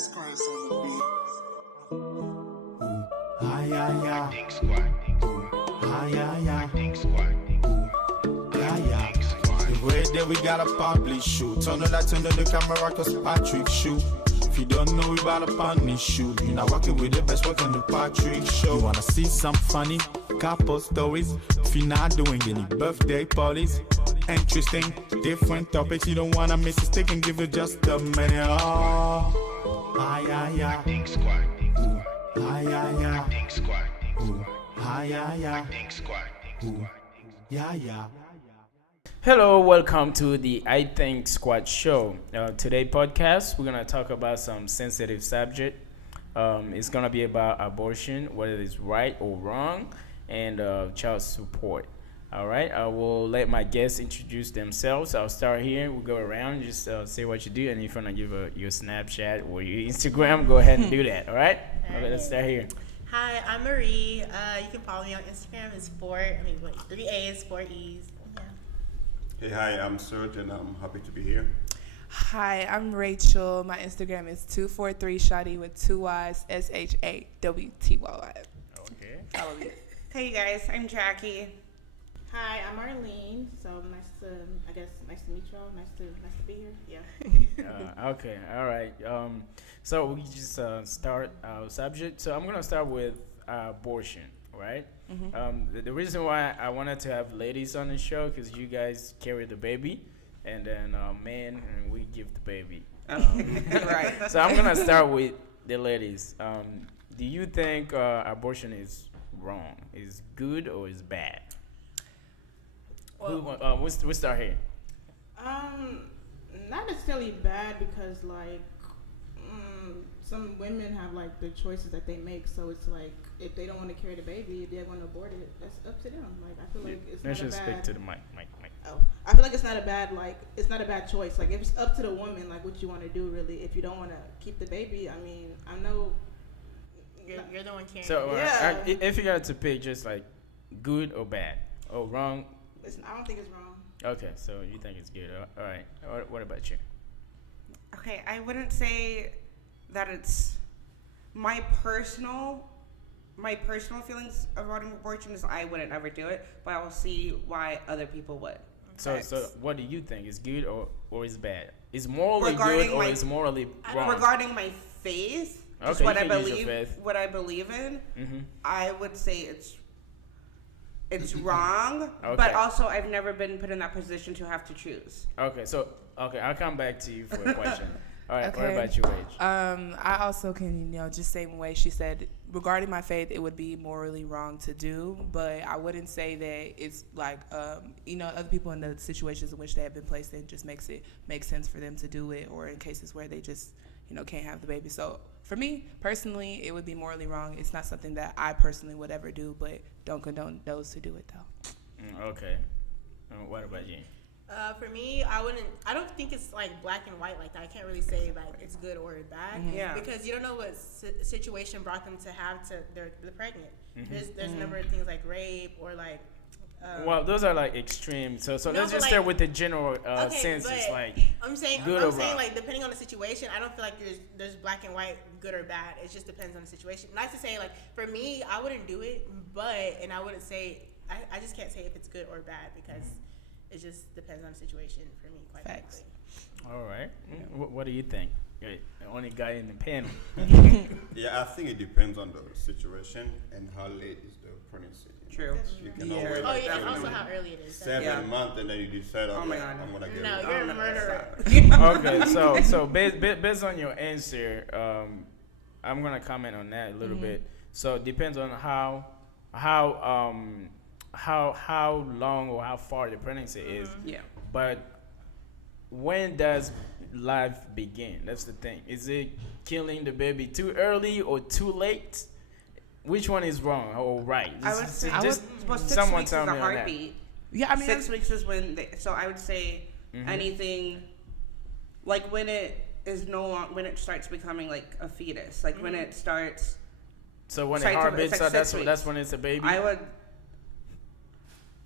Escorts on the beat. Ay, ay, ay. Think squad. Ay, ay, ay. Think squad. Ay, ay. The way that we gotta publish shoot. Turn the lights under the camera cause Patrick shoot. If you don't know, we about to punish shoot. You not working with the best work on the Patrick show. You wanna see some funny couple stories? If you're not doing any birthday parties, interesting, different topics you don't wanna miss a stick and give it just a minute. Oh, ay, ay, ay. Think squad. Ay, ay, ay. Think squad. Ay, ay, ay. Think squad. Yeah, yeah. Hello, welcome to the I Think Squad show. Today podcast, we're gonna talk about some sensitive subject. It's gonna be about abortion, whether it's right or wrong, and child support. All right, I will let my guests introduce themselves. I'll start here. We'll go around, just say what you do, and if you wanna give your Snapchat or your Instagram, go ahead and do that. All right. Okay, let's start here. Hi, I'm Marie. You can follow me on Instagram. It's 3 A's, 4 E's. Yeah. Hey, hi, I'm Serge, and I'm happy to be here. Hi, I'm Rachel. My Instagram is 243shawty with 2 Y's, SHAWTY. Okay. Follow me. Hey you guys, I'm Jackie. Hi, I'm Arlene. So nice to meet y'all. Nice to be here. Yeah. Okay, all right. So we just start our subject. So I'm gonna start with abortion, right? The reason why I wanted to have ladies on the show because you guys carry the baby, and then men and we give the baby. Right. So I'm gonna start with the ladies. Do you think abortion is wrong? Is good or is bad? We'll start here. Not necessarily bad because some women have the choices that they make, so it's if they don't want to carry the baby, if they want to abort it, that's up to them. I feel like it's Let's not a just bad. speak to the mic. Oh, I feel like it's not a bad it's not a bad choice. If it's up to the woman, what you want to do really. If you don't want to keep the baby, I mean, I know You're the one carrying. So Yeah. if you got to pick, just good or bad or wrong. I don't think it's wrong. Okay, so you think it's good. All right. What about you? Okay, I wouldn't say that it's my personal feelings about abortion is I wouldn't ever do it, but I will see why other people would. So what do you think? Is good or is bad? Is morally Regarding good or my- is morally wrong? Regarding my faith, just Okay, what you I can use your believe, faith. what I believe in, Mm-hmm. I would say it's wrong, Okay. but also I've never been put in that position to have to choose. Okay, I'll come back to you for a question. All right, what Okay. about you, Rach? I also can, just same way she said, regarding my faith, it would be morally wrong to do, but I wouldn't say that it's other people in the situations in which they have been placed in just makes sense for them to do it, or in cases where they just, can't have the baby. So for me, personally, it would be morally wrong. It's not something that I personally would ever do, but don't condone those who do it, though. Okay. What about you? For me, I don't think it's black and white like that. I can't really say it's good or bad. Yeah. Because you don't know what situation brought them to have they're pregnant. Mm-hmm. There's a number of things like rape or Well, those are extreme. So No, let's but just start with the general okay, census. but I'm saying good or wrong. depending on the situation, I don't feel like there's black and white, good or bad. It just depends on the situation. Not to say for me, I wouldn't do it, and I wouldn't say I just can't say if it's good or bad because it just depends on the situation for me. Quite Facts. frankly. All right. What do you think? You're the only guy in the panel. Yeah, I think it depends on the situation and how late is the pregnancy. True. You can Yeah. always Oh yeah, and tell also them how early it is. 7 months and then you decide, Oh my okay, God. I'm gonna get No, it. you're a murderer. Okay, so based on your answer, I'm gonna comment on that a little bit. So it depends on how long or how far the pregnancy is. Yeah. But when does life begin? That's the thing. Is it killing the baby too early or too late? Which one is wrong or right? I would say just well, 6 someone weeks tell is me a on that. heartbeat. Yeah, I mean, 6 weeks is when so I would say anything when it is when it starts becoming a fetus, when it starts. So when Sorry, it heartbeats, it's so 6 that's weeks. that's when it's a baby. I would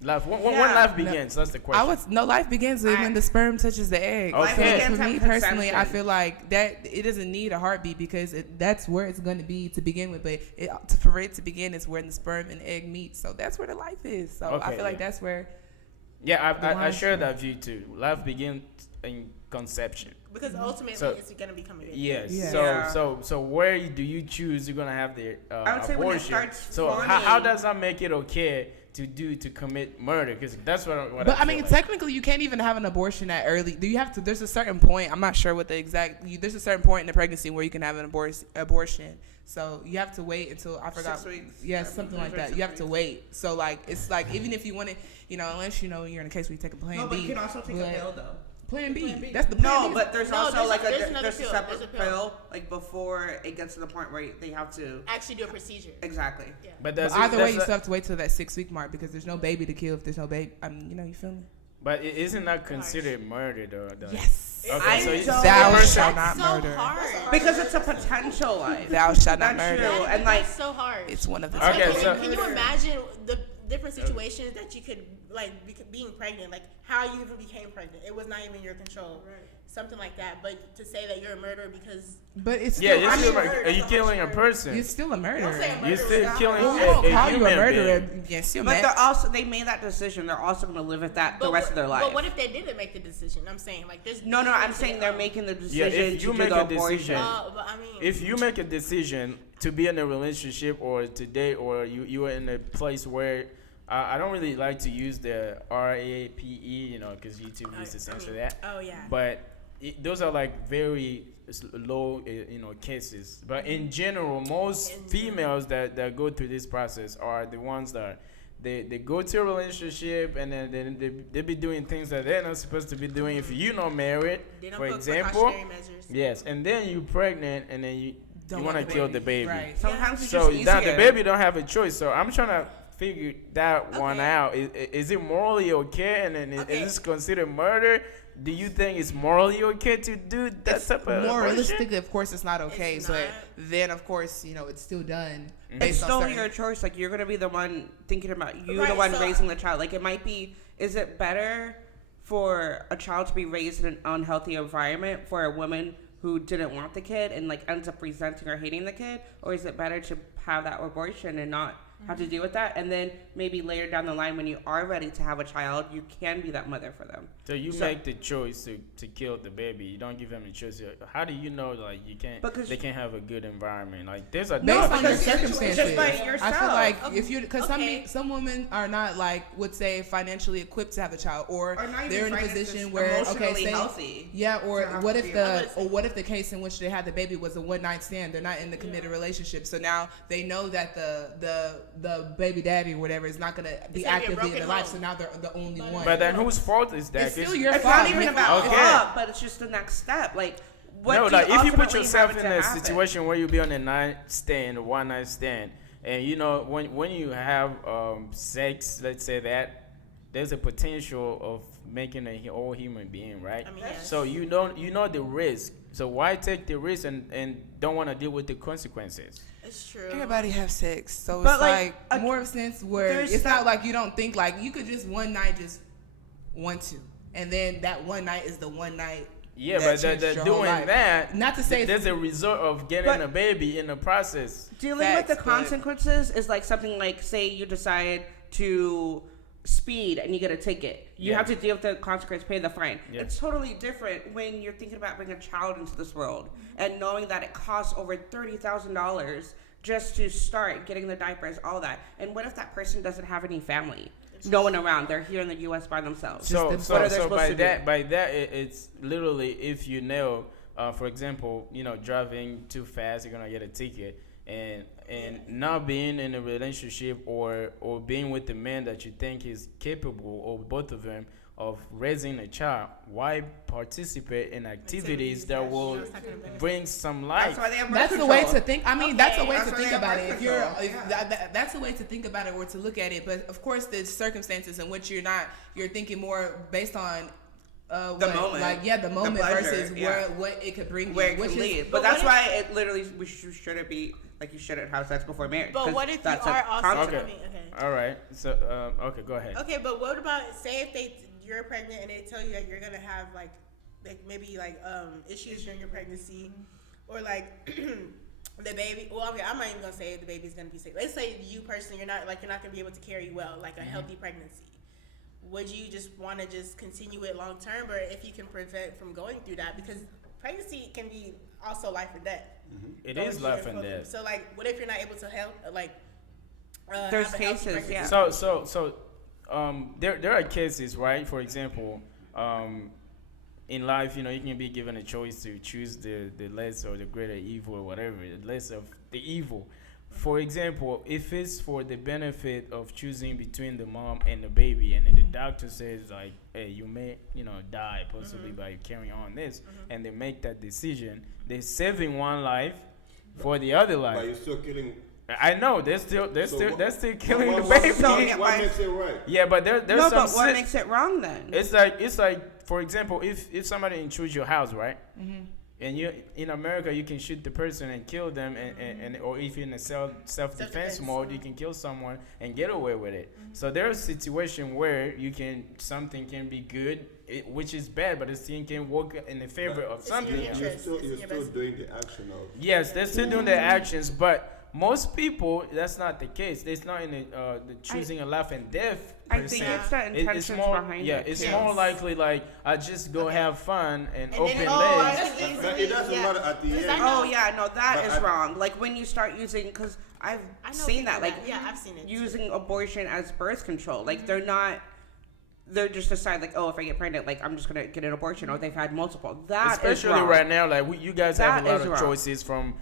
Life. When Yeah. life begins, that's the question. life begins when the sperm touches the egg. Okay. So begins for at me personally, I conception. feel like that it doesn't need a heartbeat because that's where it's going to be to begin with. But for it to begin is when the sperm and egg meet. So that's where the life is. So I Okay, feel like yeah. that's where. Yeah, The I line share should- that view too. Life begins in conception. Because ultimately, So- it's gonna become a baby. Yes. Yeah. So where do you choose you're gonna have the I would say when it abortion? starts So forming. how does that make it okay to commit murder? Because that's what But I feel mean, like. technically, you can't even have an abortion at early. Do you have to? There's a certain point. I'm not sure what the exact. There's a certain point in the pregnancy where you can have an abortion. So you have to wait until I forgot. 6 weeks. Yeah, Yeah, something I'm like pretty that. sure You have 6 to wait. So like it's like even if you want to, unless you're in a case where you take a plan No, B. but you can also take a but- pill though. Plan B. Plan B. That's the plan No, B. but there's No, also there's- like there's a another there's a pill. separate There's a pill. pill like before it gets to the point where they have to Actually, do a procedure. exactly. Yeah. But But does either way, you that's still have to wait till that 6 week mark because there's no baby to kill if there's no baby. I mean, you feel me? but isn't that considered murder though? Yes. Okay, I so it's don't- Thou person- shalt That's not so murder. hard. Because it's a potential life. Thou shalt not That's murder. true. And like That's so hard. It's one of the. Okay, Like, so- can you imagine the different situations that you could like being pregnant, like how you even became pregnant? It was not even your control, something like that. But to say that you're a murderer because But it's Yeah, still. you're I still mean, like, are you killing a person? you're still a murderer. Don't say a You're murderer. still killing Well, we a don't call you a human murderer. being. Yes, you're but mad. they're also they made that decision. They're also going to live with that the rest of their life. But what if they didn't make the decision? I'm saying like there's No, I'm saying they're making the Yeah, decision if you to make do the a decision- abortion. But I mean, If you make a decision to be in a relationship or to date or you are in a place where I don't really like to use the RAPE, because YouTube used to censor that. Oh yeah. But those are like very low, cases. But in general, most females that go through this process are the ones that they go to a relationship and then they be doing things that they're not supposed to be doing if you're not married, They don't for put example. precautionary measures. Yes, and then you pregnant and then you Don't want to kill the baby. Right. Sometimes it's So just now easier. the baby don't have a choice. So I'm trying to figure that one Okay. out. Is it morally okay? And then Okay. is this considered murder? Do you think it's morally okay to do that type of More abortion? realistically, of course, it's not okay. It's but not. then, of course, it's still done. It's based on still certain- your choice. Like you're gonna be the one thinking about you, the Right, one so- raising the child. Like it might be. Is it better for a child to be raised in an unhealthy environment for a woman who didn't want the kid and like ends up resenting or hating the kid, or is it better to have that abortion and not have to deal with that, and then maybe later down the line when you are ready to have a child, you can be that mother for them. So you make the choice to kill the baby. You don't give them a choice. How do you know like you can't? Because- they can't have a good environment. Like there's a Based on your because circumstances, just by I feel yourself. like if you, because Okay. some women are not would say financially equipped to have a child, or Or not even they're in a finances, position where emotionally say, healthy. yeah, or to have what to if be- what if the case in which they had the baby was a one night stand? They're not in the committed relationship, so now they know that the baby daddy or whatever is not gonna be It's gonna be a actively in broken their life, home. so now they're the only one. But then whose fault is that? It's still 'Cause- your It's fault. not even about Okay. love, but it's just the next step. Like, what No, do like if you put ultimately yourself have in to a happen? situation where you be on a one night stand, and when you have sex, let's say that there's a potential of making a whole human being, right? I mean, yes. So you know the risk. So why take the risk and don't want to deal with the consequences? It's true. Everybody have sex, so But, it's like, like more of a sense where there's it's some- not like you don't think like you could just one night just want to, and then that one night is the one night. Yeah, that but changed they're your whole doing life. that. Not to say there's a result of getting But- a baby in the process. Dealing Facts, with the but- consequences is like something like, say you decide to speed and you get a ticket. You Yeah. have to deal with the consequence, pay the fine. Yeah. It's totally different when you're thinking about bringing a child into this world and knowing that it costs over $30,000 just to start getting the diapers, all that. And what if that person doesn't have any family? No one around. They're here in the U.S. by themselves. So, them- what so, are they so supposed by to that, do? by that, it's literally if you know, for example, driving too fast, you're gonna get a ticket, and not being in a relationship or being with the man that you think is capable, or both of them, of raising a child. Why participate in activities that will bring some life? That's why they have birth That's the control. way to think. I mean, that's a way That's to why think they have about birth it. If you're, control. if Yeah. that's the way to think about it or to look at it. But of course, there's circumstances in which you're thinking more based on The moment. The moment pleasure, versus yeah. what it could bring where you, it which can is lead. but But that's what why it literally shouldn't be like you shouldn't have sex before marriage. But 'cause what if you that's a are also? concept. Okay. Okay. All right. So okay, go ahead. Okay, but what about say if you're pregnant and they tell you that you're gonna have like maybe issues during your pregnancy, or like the baby. Well, okay, I'm not even gonna say if the baby's gonna be safe. Let's say you personally, you're not gonna be able to carry well, like a healthy pregnancy. Would you just want to just continue it long term, or if you can prevent from going through that, because pregnancy can be also life or death. It Going is through life it and for- death. So like, what if you're not able to help? There's have a healthy cases, pregnancy? yeah. So there are cases, right? For example, in life, you can be given a choice to choose the less or the greater evil or whatever, the less of the evil. For example, if it's for the benefit of choosing between the mom and the baby, and then the doctor says like, hey, you may, die possibly by carrying on this, and they make that decision, they're saving one life for the other life. But you're still killing. I know they're still killing the what, baby. So, what, yeah, what why- makes it right? Yeah, but there's No, some. but what makes it wrong then? It's like for example, if somebody intrudes your house, right? And you in America, you can shoot the person and kill them, and or if you're in a self-defense mode, you can kill someone and get away with it. So there's a situation where something can be good, which is bad, but the thing can work in the favor of It's in your something else. interest. You're It's in still your best- doing the action of. Yes, they're still doing their actions, but most people, that's not the case. It's not in the choosing a life and death. I per think se. it's the It's intentions more, behind yeah, it. it's too. more likely like I just go have fun and And open then, legs. I can But easily- it doesn't yeah. matter at the Because end. I know- Oh yeah, no, that But is wrong. Like when you start using, because I've I know seen people that, like yeah, I've seen it. using abortion as birth control. Like they're just decide like, oh, if I get pregnant, like I'm just gonna get an abortion, or they've had multiple. That is Especially wrong. right now, like you guys have That a lot is of wrong. choices from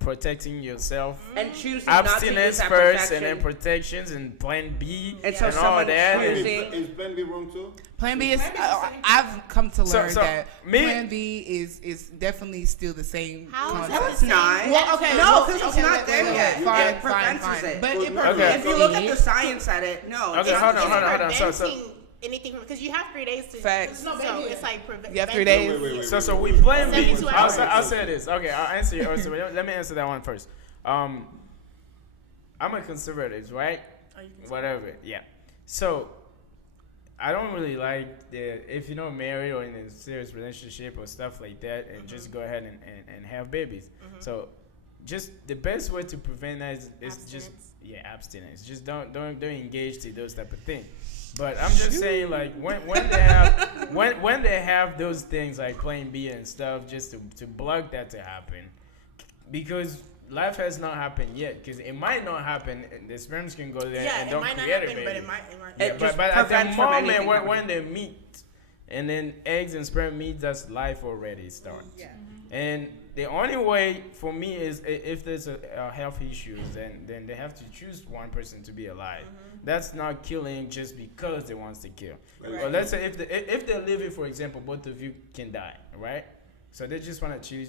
protecting yourself, And choosing not to use abstinence that first, and then protection. protections and Plan B And so and all someone that. choosing- Is Plan B wrong too? Plan B is. Plan B is the same. I've come to So- learn so that me- Plan B is definitely still the same How is concept. that No, it's not. Well, okay, No, well, 'cause it's okay, not wait, there wait, yet. wait. It Fine, prevents fine. it. But it Okay. prevents If you look at it. the science at it, no. Okay, it's- hold on, it's hold on. Preventing anything because you have 3 days to. Facts. So it's like prevent. You have 3 days. So we Plan B. 72 hours. I'll say this. Okay, I'll answer your answer. But let me answer that one first. I'm a conservative, right? Oh, you can- Whatever. Yeah. So I don't really like if you're not married or in a serious relationship or stuff like that, and just go ahead and have babies. So just the best way to prevent that is just abstinence. Just don't engage to those type of things. But I'm just saying, like when they have when they have those things like Plan B and stuff, just to block that to happen, because life has not happened yet. Because it might not happen, and the sperms can go there Yeah, and it don't might not create a happen, baby. but it might. Yeah, It just but at the prevents from moment anything when they meet, and then eggs and sperm meet, that's life already starts. Yeah. And the only way for me is if there's a health issues, then they have to choose one person to be alive. That's not killing just because they wants to kill. Right. But let's say if they're living, for example, both of you can die, right? So they just want to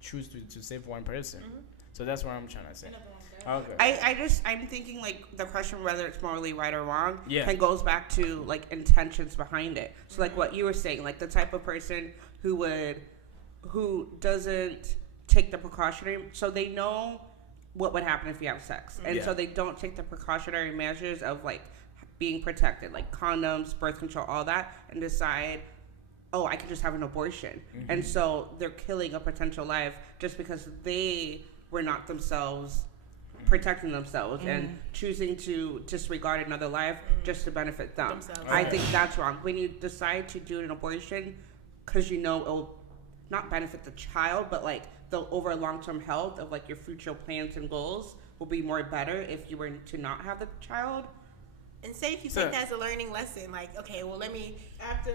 choose to save one person. So that's what I'm trying to say. Okay. I'm thinking like the question whether it's morally right or wrong Yeah. goes back to like intentions behind it. So like what you were saying, like the type of person who doesn't take the precautionary, so they know what would happen if you have sex, and Yeah. so they don't take the precautionary measures of like being protected, like condoms, birth control, all that, and decide, oh, I can just have an abortion. And so they're killing a potential life just because they were not themselves protecting themselves and choosing to disregard another life just to benefit them. Themselves. I think that's wrong. When you decide to do an abortion because you know it'll not benefit the child, but like the over long-term health of like your future plans and goals will be more better if you were to not have the child. And say if you So- take that as a learning lesson, like, okay, well, let me after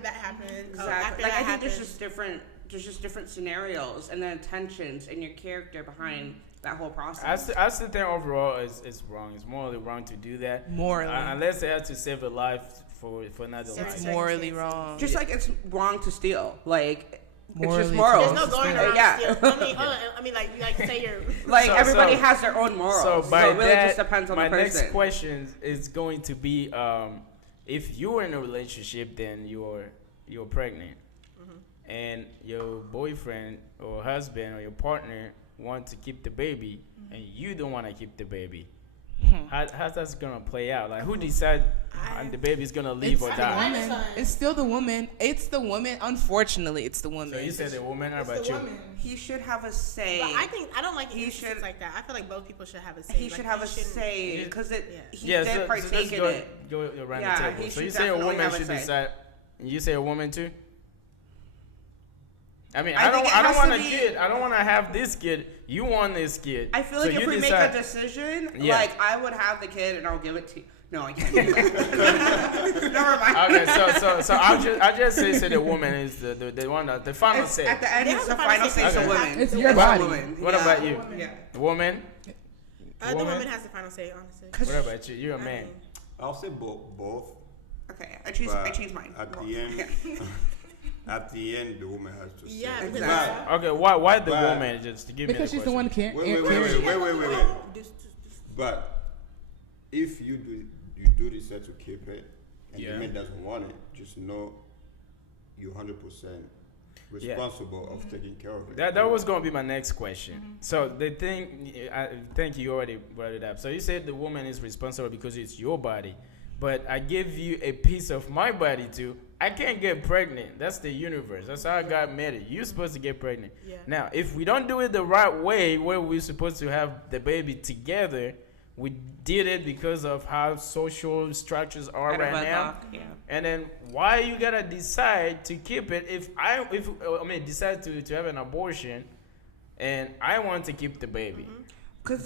that happens. Exactly. After Like that I think happens, there's just different scenarios and the intentions and your character behind that whole process. I still think overall it's wrong. It's morally wrong to do that. Morally. Unless they have to save a life for another Certain life. It's morally wrong. just like it's wrong to steal. Like it's Morally just moral. there's no going around Yeah. still. I mean, like say you're. Like So- everybody so- has their own morals. So So, by it really that, just depends on my the person. next question is going to be, if you're in a relationship, then you're you're pregnant, and your boyfriend or husband or your partner want to keep the baby, and you don't want to keep the baby. How's that gonna play out? Like, who decide the baby's gonna live or the die? woman. It's still the woman. It's the woman. Unfortunately, it's the woman. So you said the woman. How It's about the you? woman. He should have a say. But I don't like He instances should- like that. I feel like both people should have a say. He Like, should have a shouldn't- say because he Yeah, did so partake let's in go, it. go around Yeah, the table. he So you should say a definitely woman have a should say. decide. You say a woman too? I mean, I I think it don't has want to a be- kid. I don't want to have this kid. You want this kid. I feel So like if you we decide. make a decision, Yeah. like I would have the kid and I'll give it to you. No, I can't do that. Never mind. Okay, so I'll just say the woman is the one that the final It's, say. at the end, They it's have the the final final say. say. It's a Okay. woman. It's your a body. woman. What Yeah. about you? Yeah. The woman. The Woman? woman has the final say, honestly. What about you? You're a I man. mean, I'll say both. Okay, I changed mine. At Well, the end, yeah. at the end, the woman has to say. Yeah, because Exactly. Okay, why the But- woman? Just to give Because me she's the the one question. carrying. Wait. Just- But if you do decide to keep it, and Yeah. the man doesn't want it, just know you're 100% responsible of taking care of it. That was gonna be my next question. So the thing, I think you already brought it up. So you said the woman is responsible because it's your body, but I give you a piece of my body too. I can't get pregnant. That's the universe. That's how God made it. You're supposed to get pregnant. Yeah. Now, if we don't do it the right way, where we're supposed to have the baby together, we did it because of how social structures are Out of right now. wedlock, yeah. And then why you gotta decide to keep it if I decide to have an abortion and I want to keep the baby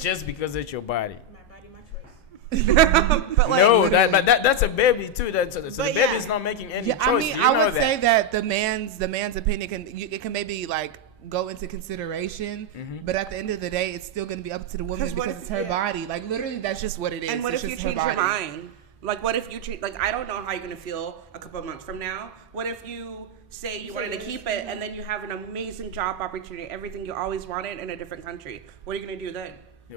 just because it's your body. My body, my choice. But like, No, that's a baby too. So the But baby's yeah. not making any Yeah, choice. I mean, You I know would say that the man's opinion it can maybe like go into consideration, but at the end of the day, it's still going to be up to the woman 'Cause what because if- it's her yeah. body. Like literally, that's just what it is. and what It's if you just her change your body. mind? Like, what if you change? Like, I don't know how you're gonna feel a couple of months from now. What if you say you wanted to keep it, and then you have an amazing job opportunity, everything you always wanted in a different country? What are you gonna do then?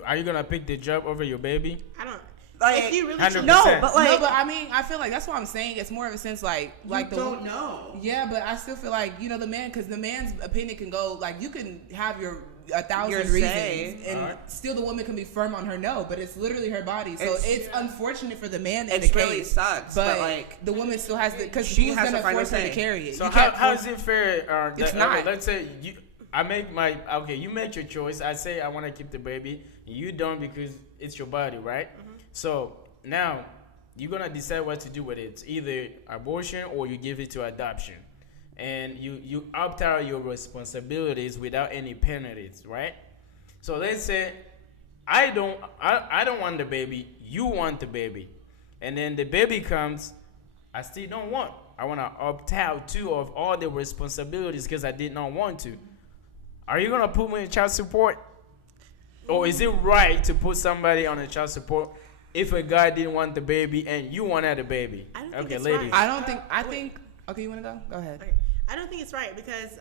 Are you gonna pick the job over your baby? I don't. Like, if you really 100%. No, but like, No, but I mean, I feel like that's what I'm saying. It's more of a sense like you the don't know. Yeah, but I still feel like the man, because the man's opinion can go like you can have your 1,000 Your reasons, say. and Alright. still the woman can be firm on her no. But it's literally her body, so it's unfortunate for the man. In It the really case, sucks, but, like, the woman still has to because she who's has gonna the final force her to say. carry it? So You how can't is force- it fair? It's Okay, not. let's say I make my you make your choice. I say I want to keep the baby. You don't because it's your body, right? So now you're gonna decide what to do with it. It's either abortion or you give it to adoption, and you opt out your responsibilities without any penalties, right? So let's say I don't want the baby. You want the baby, and then the baby comes. I still don't want. I want to opt out too of all the responsibilities because I did not want to. Are you gonna put me in child support, or is it right to put somebody on a child support if a guy didn't want the baby and you wanted the baby? I don't think Okay, it's ladies. right. I don't think. I think. Okay, you want to go? Go ahead. Okay. I don't think it's right because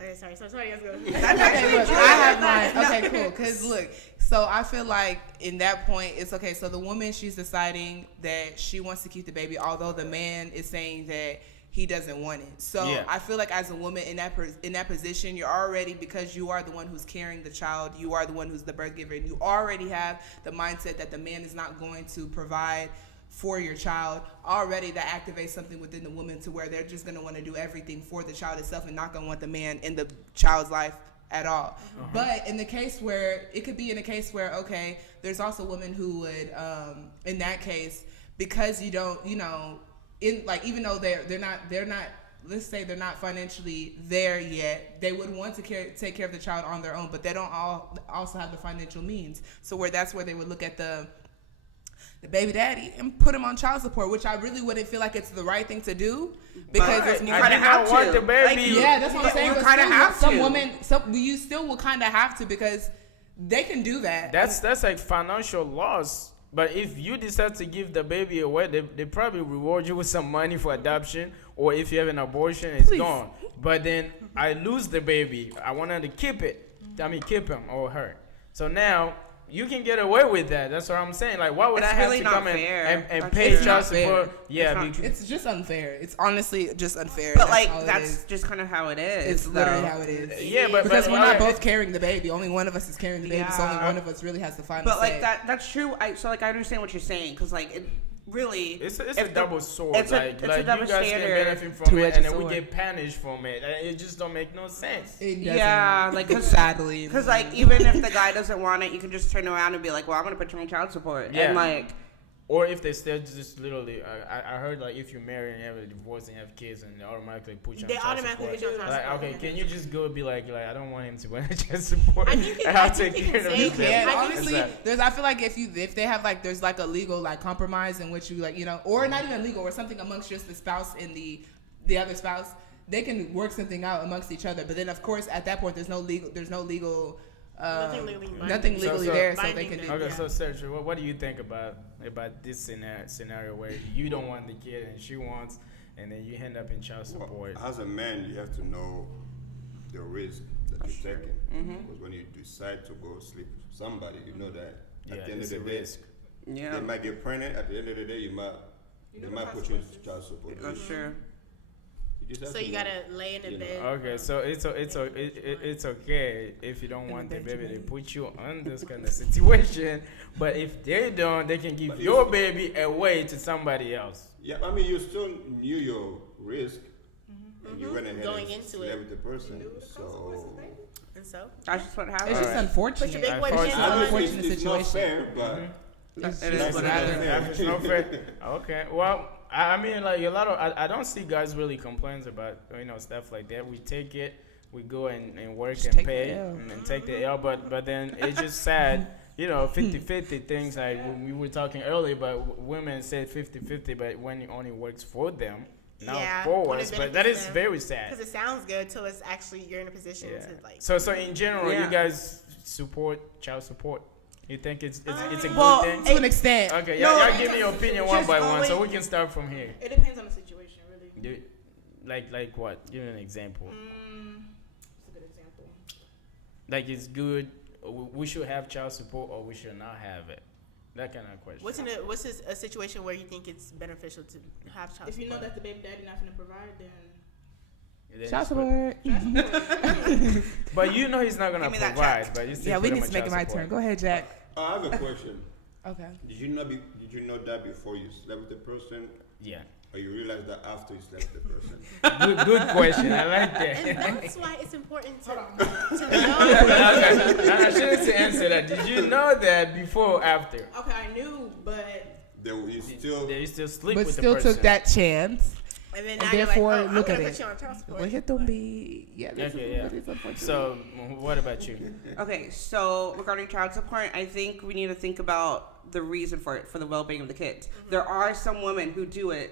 okay, sorry, so somebody else go. Okay, look, I have mine. Okay, cool. Because look, so I feel like in that point, it's okay. So the woman, she's deciding that she wants to keep the baby, although the man is saying that he doesn't want it. So Yeah. I feel like as a woman in that position, you're already, because you are the one who's carrying the child, you are the one who's the birth giver, and you already have the mindset that the man is not going to provide for your child. Already that activates something within the woman to where they're just going to want to do everything for the child itself and not going to want the man in the child's life at all. But in the case where it could be in a case where, okay, there's also women who would in that case, because you don't, in like, even though they're not let's say they're not financially there yet, they would want to take care of the child on their own, but they don't also have the financial means. So that's where they would look at the baby daddy and put him on child support, which I really wouldn't feel like it's the right thing to do because But it's you more. I kinda did not have want to. the baby. Like, Yeah, that's what I'm But saying. you but kinda still, have some to. women, you still will kind of have to because they can do that. That's like financial loss. But if you decide to give the baby away, they probably reward you with some money for adoption, or if you have an abortion, it's Please. gone. But then I lose the baby. I wanted to keep it. I mean, keep him or her. So now you can get away with that. That's what I'm saying. Like, why would It's I have really to not come fair. and That's pay just child not fair. support? Yeah, It's not- because It's just unfair. It's honestly just unfair. But That's like all it that's is. just kind of how it is. It's literally though. how it is. yeah, but Because we're not okay. both carrying the baby. Only one of us is carrying the baby, so only Yeah. one of us really has the final But say. like that's true. I understand what you're saying because like it really It's if a the- double sword. it's a- like it's a like double you guys standard. can benefit from it, Two-edged and then we sword. get punished from it. It just don't make no sense. It doesn't. Yeah, like, 'cause- sadly. Because like even if the guy doesn't want it, you can just turn around and be like, "Well, I'm gonna put you on child support." Yeah. And like, Or if they still just literally, I heard like if you marry and have a divorce and have kids, and they automatically put you on They child automatically support. put you on child Like, support, okay, yeah. can you just go be like I don't want him to go on child support. I think and I'll I think take you care can of say his that. Yeah, I think- honestly, Exactly. I feel like if they have like there's like a legal like compromise in which you like or not even legal or something amongst just the spouse and the other spouse, they can work something out amongst each other. But then of course at that point there's no legal Nothing legally binding. nothing legally So- there, so binding they can them. do. Okay, Yeah. so Sergio, what do you think about this scenario where you don't want the kid and she wants, and then you end up in child support? Well, as a man, you have to know the risk that you're taking. Because when you decide to go sleep with somebody, you know that Yeah, at the end it's of a the day, risk. yeah, they might get pregnant. At the end of the day, they might put you in child support. that's true. You just have So to you know. gotta lay in the You know. bed. Okay, so it's okay if you don't want the baby, they put you on this kind of situation. But if they don't, they can give But your if- baby away to somebody else. Yeah, I mean, you still knew your risk, and you went ahead Going and into slept it. with the person. So And so That's just what It's happens. just Alright. unfortunate. Put your big I boy thought- pants It's on. an obviously unfortunate it's not situation. fair, but It's It is just what it rather- is. It's no fair. Okay, well, I mean, like a lot of, I don't see guys really complains about stuff like that. We take it, we go and work Just and take the pay L. and take the L, but then it's just sad. 50-50 things like we were talking earlier, but women said 50-50, but when it only works for them, not Yeah, for when it us. But that is benefits them. very sad. because it sounds good till it's actually you're in a position Yeah. to like. So in general, Yeah. you guys support child support? You think it's a good Well, thing? To an extent. Okay, No, y'all give me your opinion one just by one, so going- we can start from here. It depends on the situation, really. Like what? Give me an example. It's a good example. Like it's good. We should have child support, or we should not have it. That kind of question. What's a situation where you think it's beneficial to have child If you know support? that the baby daddy not gonna provide, then And then Child just put- support. But you know he's not gonna Give me that provide. check. But you still Yeah, we put need him to on make it child my support. turn. Go ahead, Jack. I have a question. Okay. Did you know that before you slept with the person, Yeah. or you realized that after you slept with the person? Good question. I like And that. that's why it's important to know. I shouldn't say answer that. Did you know that before or after? okay, I knew, but You still They still sleep But with still the person. took that chance. And then And now you're like, therefore, oh, I'm look gonna at put it. you on child support. Well, it don't be. Yeah, this Okay, is, yeah. that is unfortunate. So what about you? Okay, so regarding child support, I think we need to think about the reason for it, for the well-being of the kids. There are some women who do it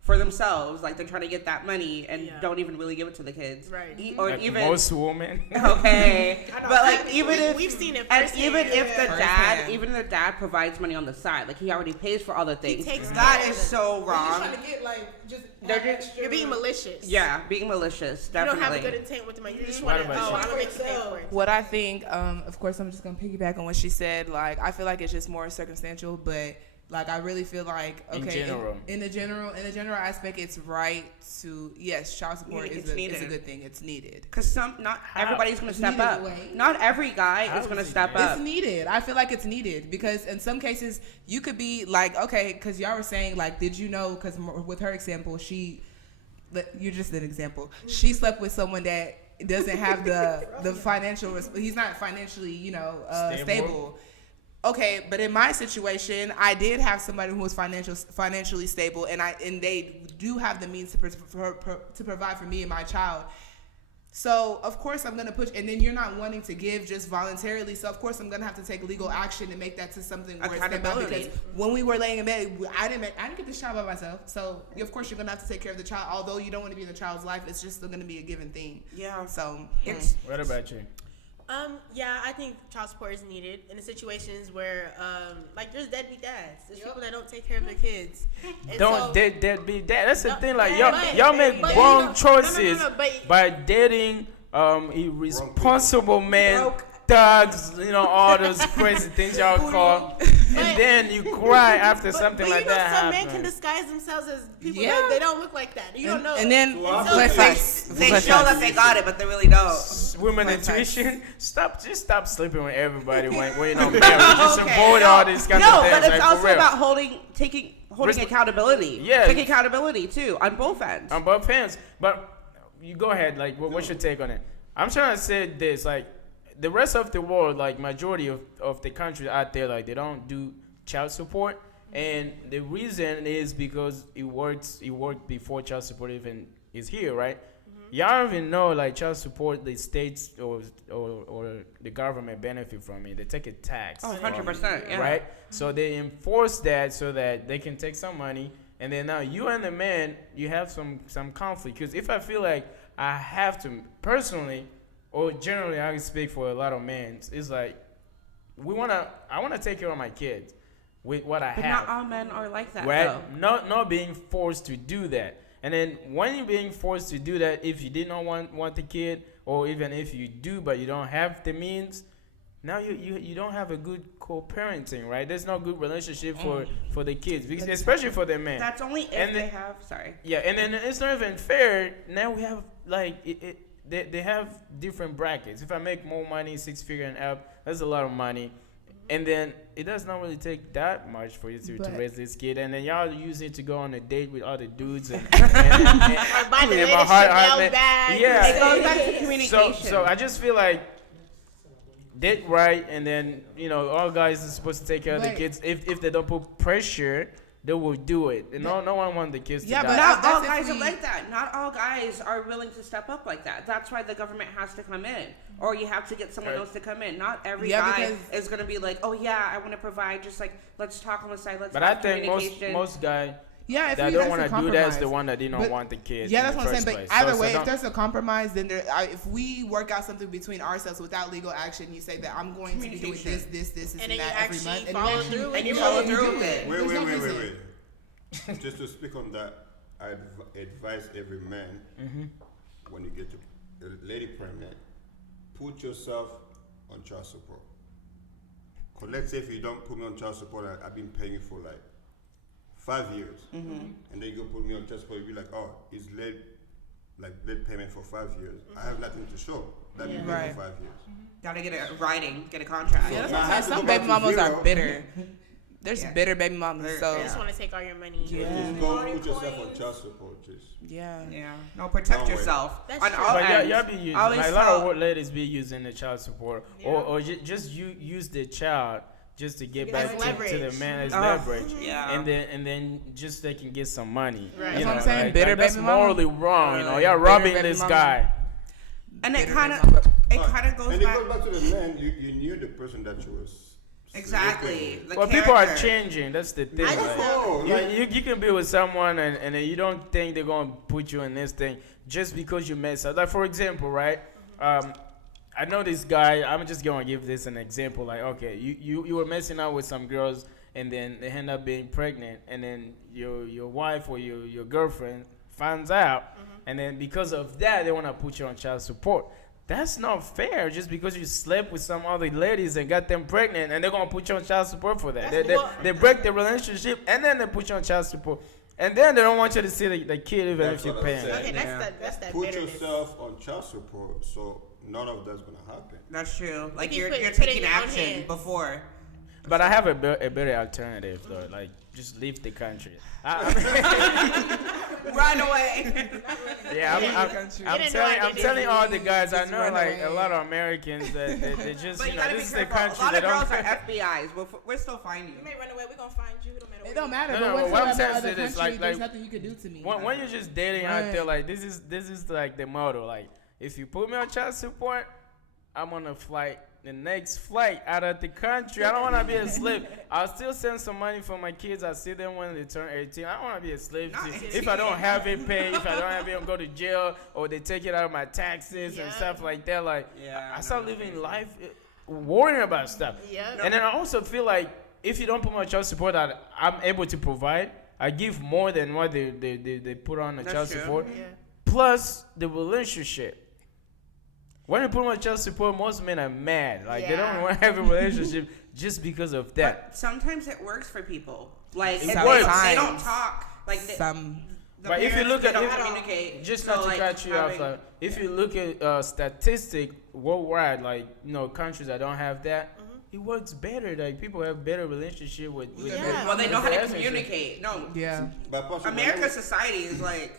for themselves, like they're trying to get that money and Yeah. don't even really give it to the kids. Right. Or Like even most women. okay, I know, but like I- even if we've seen it and firsthand. even if the dad, Firsthand. even the dad provides money on the side, like he already pays for other things. takes That care is of it. so you're wrong. just trying to get like just They're have just- extra. You're being malicious. Yeah, being malicious, You don't definitely. have a good intent with the money. You just What want to, about oh, you? I'm gonna make you pay for it. What I think, of course, I'm just gonna piggyback on what she said. Like, I feel like it's just more circumstantial, but like, I really feel like, In okay, general. in the general aspect, it's right to yes, child support It's is a needed. good thing. It's needed. Because not everybody's gonna It's step needed up. away. Not every guy How is gonna is it step needed? up. It's needed. I feel like it's needed because in some cases you could be like, okay, because y'all were saying like, did you know? Because with her example, you're just an example. She slept with someone that doesn't have the financial. He's not financially, stable. Okay, but in my situation, I did have somebody who was financially stable, and they do have the means to provide for me and my child. So of course I'm gonna and then you're not wanting to give just voluntarily. So of course I'm gonna have to take legal action to make that to something where it's step up. Accountability. Because when we were laying in bed, I didn't get this child by myself. So of course you're gonna have to take care of the child. Although you don't want to be in the child's life, it's just still gonna be a given thing. Yeah. So It's What about you? Yeah, I think child support is needed in the situations where, like, there's deadbeat dads. There's people that don't take care of their kids. And Don't so- dead be that. That's the No, thing. Like but- y'all make but- wrong no, choices but- by dating irresponsible men Broke thugs, all those crazy things y'all call, and then you cry after something like that some men happens. can disguise themselves as people Yeah. that they don't look like that. You don't know. And then They show that they got it, but they really don't. Women Fun facts. intuition. Stop sleeping with everybody when you're not married. Just avoid all these kind of things. But it's like, for also real. about holding accountability. Yeah. Taking accountability too on both ends. On both hands. But you go ahead. Like, what's your take on it? I'm trying to say this. Like, the rest of the world, like majority of the countries out there, like they don't do child support, and the reason is because it worked before child support even is here, right? Y'all even know like child support, the states or the government benefit from it. They take a tax. Oh, from it, 100%, yeah. Right? So they enforce that so that they can take some money, and then now you and the man, you have some conflict. Because if I feel like I have to personally, or generally I can speak for a lot of men, it's like I wanna take care of my kids with what I But have. not all men are like that, Right? though. Not being forced to do that. And then when you're being forced to do that, if you did not want the kid, or even if you do but you don't have the means, now you don't have a good co-parenting, right? There's no good relationship for the kids, because especially for the men. That's only if And they the- have. Sorry. Yeah, and then it's not even fair. Now we have like they have different brackets. If I make more money, 6-figure and up, that's a lot of money. And then it does not really take that much for you to raise this kid. And then y'all use it to go on a date with other dudes and Or buy the latest Chanel man. bag. Yeah. It goes back to communication. So I just feel like date right, and then all guys are supposed to take care of the But- kids. If they don't put pressure, they will do it. And no one wants the kids Yeah, to but die. Not all that's if guys are we- like that. Not all guys are willing to step up like that. That's why the government has to come in, or you have to get someone Right. else to come in. Not every Yeah, guy because- is gonna be like, "Oh yeah, I want to provide." Just like, let's talk on the side. Let's But I have think communication. most guy Yeah, if that we, don't that's want a to do that is the compromise. one that did not But- want the kids. Yeah, in that's the what I'm saying. first But place. either So way, if don't- there's a compromise, then if we work out something between ourselves without legal action, you say that I'm going to be doing this, Communication. and And then you that every actually month, follow and through and you with follow it. through with it. Wait, There's wait, no wait, reason. wait, wait. Just to speak on that, I advise every man when you get a lady pregnant, put yourself on child support. 'Cause let's say if you don't put me on child support, I've been paying you for like 5 years, and then you go put me on child support, you'll be like, oh, it's late payment for 5 years. I have nothing to show that you paid Right. for 5 years. Gotta get a writing, get a contract. Yeah, that's Now, what I I'm have saying. to Some go back baby to mamas are zero. bitter. There's Yeah. bitter baby mamas. They're- So They just want to take all your money. Yeah. Just don't put yourself on child support, just. yeah. Yeah. No, protect Don't wait. yourself That's on true. all But ends. y'all be using, Always like, a lot of tell- ladies be using the child support, or just use the child just to get As back to the leverage. man as Oh, leverage, yeah. and then just they can get some money. Right. You That's what I'm know, saying, like, bitter that's baby mama. morally wrong. Y'all Bitter robbing baby this mama. guy. And it Bitter kind baby mama. of goes And it back. goes back to the man. You knew the person that you was. Exactly. sleeping with. The Well, people are character. changing. That's the thing. I just like, know, you, like- you can be with someone and then you don't think they're gonna put you in this thing just because you mess up. Like, for example, right? I know this guy. I'm just gonna give this an example. Like, okay, you were messing out with some girls, and then they end up being pregnant, and then your wife or your girlfriend finds out, and then because of that, they wanna put you on child support. That's not fair. Just because you slept with some other ladies and got them pregnant, and they're gonna put you on child support for that. They break the relationship, and then they put you on child support, and then they don't want you to see the kid even That's if you're what I'm paying. saying. Okay, Yeah. that's that Put bitterness. yourself on child support, so none of that's gonna happen. That's true. Like You you're put it taking in your own action hands. before. But I have a better alternative though. Like, just leave the country. I Run away. mean, yeah, I'm telling all the guys. I Just know, run like a away. lot of Americans that they just, But you you know, gotta be this is the careful. A country lot that of girls don't. are FBI's. We're still finding You you. may run away. We're gonna find you. It don't matter. No, but no, once what you're I'm in saying another is this, country, like- there's nothing you can do to me. When you're just dating out Right. there, like this is like the motto. Like, if you put me on child support, I'm on a flight. The next flight out of the country. I don't want to be a slave. I'll still send some money for my kids. I'll see them when they turn 18. I don't want to be a slave. If I don't have it paid, if I don't have it, go to jail, or they take it out of my taxes and Yeah. stuff like that. Like, Yeah, I no, start no, living no. life worrying about stuff. Yep. And then I also feel like if you don't put my child support that I'm able to provide, I give more than what they put on the That's child true. support. Yeah. Plus the relationship. When you put on child support, most men are mad. Like they don't Yeah. want to have a relationship just because of that. But sometimes it works for people. Like It if works. they don't talk. Like the But if you parents, look they at don't if, communicate. just So, not to like, cut you off, having- like, if you look at statistic worldwide, like countries that don't have that, it works better. Like people have better relationship with Yeah. well, they know how to relationship. communicate. No, Yeah. But possibly, America's society is like